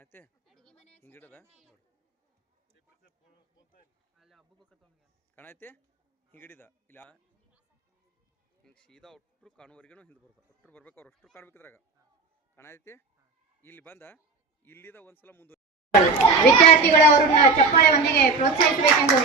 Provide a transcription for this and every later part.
ಕಾಣೈತೆ ಹಿಂಗಿಡದ ಕಾಣೈತೆ ಹಿಂಗಿಡಿದ ಇಲ್ಲ ಹಿಂಗೆ ಸೀದಾ ಒಟ್ಟರು ಕಾಣುವರೆಗೂ ಹಿಂದೆ ಬರ್ಬೇಕು ಒಟ್ಟರು ಬರ್ಬೇಕು ಅವ್ರು ಅಷ್ಟರು ಕಾಣ್ಬೇಕಿದ್ರಾಗ ಕಾಣೈತೆ ಇಲ್ಲಿ ಬಂದ ಇಲ್ಲಿದ ಒಂದ್ಸಲ ಮುಂದೆ ವಿದ್ಯಾರ್ಥಿಗಳು ಅವರನ್ನ ಚಪ್ಪಾಳೆ ಒಂದಿಗೆ ಪ್ರೋತ್ಸಾಹಿಸಬೇಕೆಂದು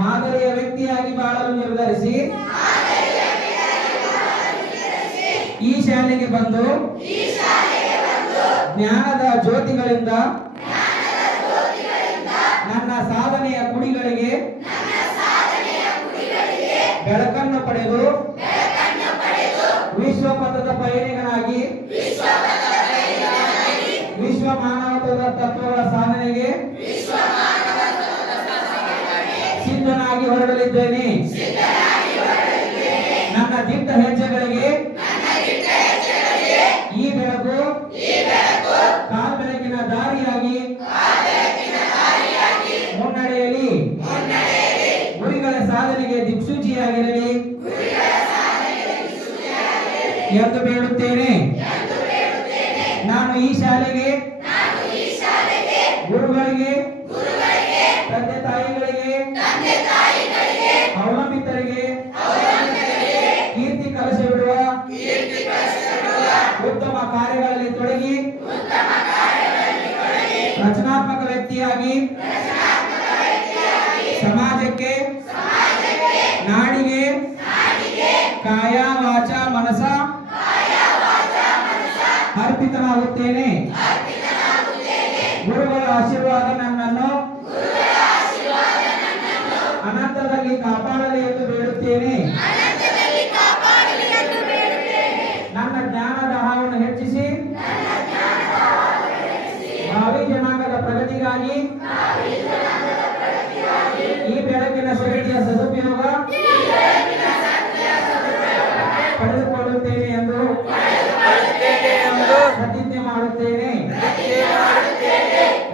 ಮಾದರಿಯ ವ್ಯಕ್ತಿಯಾಗಿ ಬಾಳಲು ನಿರ್ಧರಿಸಿ ಈ ಶಾಲೆಗೆ ಬಂದು ಜ್ಞಾನದ ಜ್ಯೋತಿಗಳಿಂದ ನನ್ನ ಸಾಧನೆಯ ಕುಡಿಗಳಿಗೆ ಬೆಳಕನ್ನು ಪಡೆದು ವಿಶ್ವಪಥದ ಪಯಣಿಗನಾಗಿ ವಿಶ್ವ ಮಾನವತ್ವದ ತತ್ವಗಳ ಸಾಧನೆಗೆ ಸಿದ್ಧನಾಗಿ ಹೊರಡಲಿದ್ದೇನೆ. ನನ್ನ ದಿಟ್ಟ ಹೆಜ್ಜೆಗಳಿಗೆ ಈ ಬೆಳಕು ಕಾಲ್ಬೆಳಕಿನ ದಾರಿಯಾಗಿ ಮುನ್ನಡೆಯಲಿ. ಗುರಿಗಳ ಸಾಧನೆಗೆ ದಿಕ್ಸೂಚಿಯಾಗಿರಲಿ ಎಂದು ಬೇಡುತ್ತೇನೆ. ನಾನು ಈ ಶಾಲೆಗೆ ಗುರುಗಳಿಗೆ ತಂದೆ ತಾಯಿಗಳಿಗೆ ಅವಲಂಬಿತರಿಗೆ ಕೀರ್ತಿ ಕಲಶವಿಡುವ ಉತ್ತಮ ಕಾರ್ಯಗಳಲ್ಲಿ ತೊಡಗಿ ರಚನಾತ್ಮಕ ವ್ಯಕ್ತಿಯಾಗಿ ಸಮಾಜಕ್ಕೆ ನಾಡಿಗೆ ಕಾಯ ವಾಚ ಮನಸ ಅರ್ಪಿತನಾಗುತ್ತೇನೆ. ಗುರುಗಳ ಆಶೀರ್ವಾದ ನನ್ನನ್ನು ಅನಂತದಲ್ಲಿ ಕಾಪಾಡಲಿ ಎಂದು ಬೇಡುತ್ತೇನೆ. ನನ್ನ ಜ್ಞಾನದ ಹಾವನ್ನು ಹೆಚ್ಚಿಸಿ ಭಾವಿ ಜನಾಂಗದ ಪ್ರಗತಿಗಾಗಿ ಈ ಬೆಳಕಿನ ಶಕ್ತಿಯ ಸದುಪಯೋಗ ಪಡೆದುಕೊಳ್ಳುತ್ತೇನೆ ಎಂದು ಪ್ರತಿಜ್ಞೆ ಮಾಡುತ್ತೇನೆ.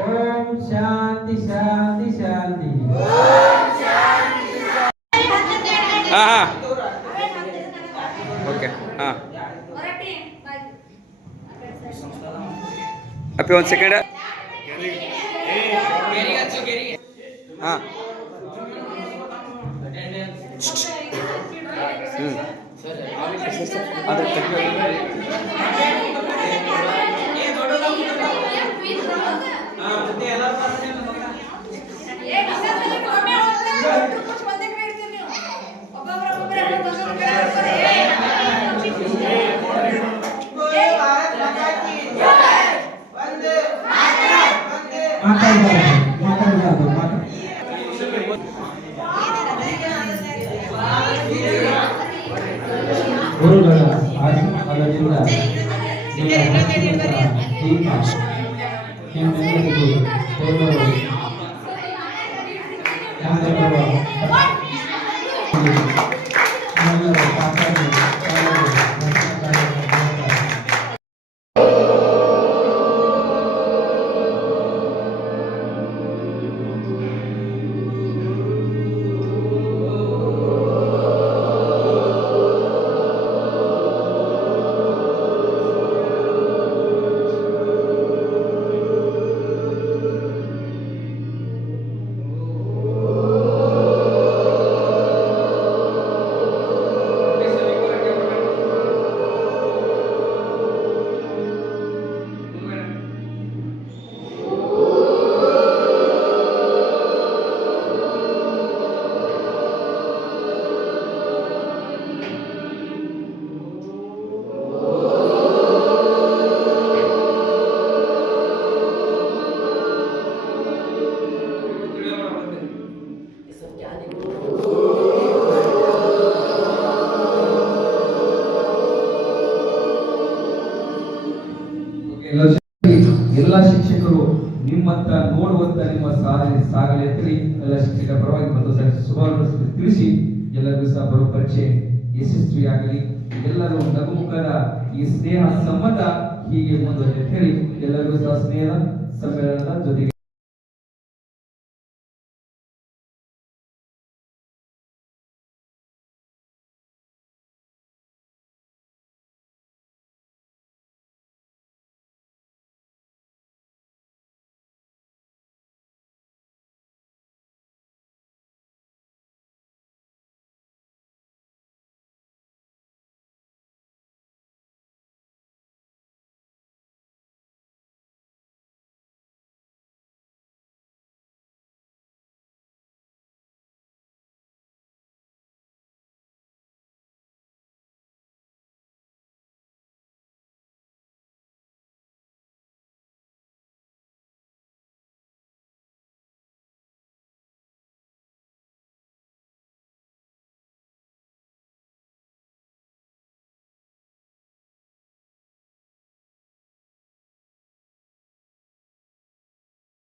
ಓಂ ಶಾಂತಿ ಶಾಂತಿ ಶಾಂತಿ. ಓಕೆ ಅಪ್ಪಿ ಒಂದು ಸೆಕೆಂಡ್ ಹಾಂ ಅದ್ರ ಗುರುಗಳ ಆಶೀರ್ವಾದದಿಂದ ಎಲ್ಲ ಶಿಕ್ಷಕರು ನಿಮ್ಮತ್ತ ನೋಡುವಂತ ನಿಮ್ಮ ಸಾಧನೆ ಸಾಗಲಿ ಅಂತ ಎಲ್ಲ ಶಿಕ್ಷಕರ ಪರವಾಗಿ ಬಂದು ಶುಭವನ್ನು ತಿಳಿಸಿ ಎಲ್ಲರಿಗೂ ಸಹ ಬರುವ ಪರೀಕ್ಷೆ ಯಶಸ್ವಿಯಾಗಲಿ. ಎಲ್ಲರೂ ನಗುಮುಖದ ಈ ಸ್ನೇಹ ಸಂಬಂಧ ಹೀಗೆ ಮುಂದುವರಿಯುತ್ತೆ ಹೇಳಿ ಎಲ್ಲರಿಗೂ ಸಹ ಸ್ನೇಹದ ಸಮ್ಮೇಳನದ ಜೊತೆಗೆ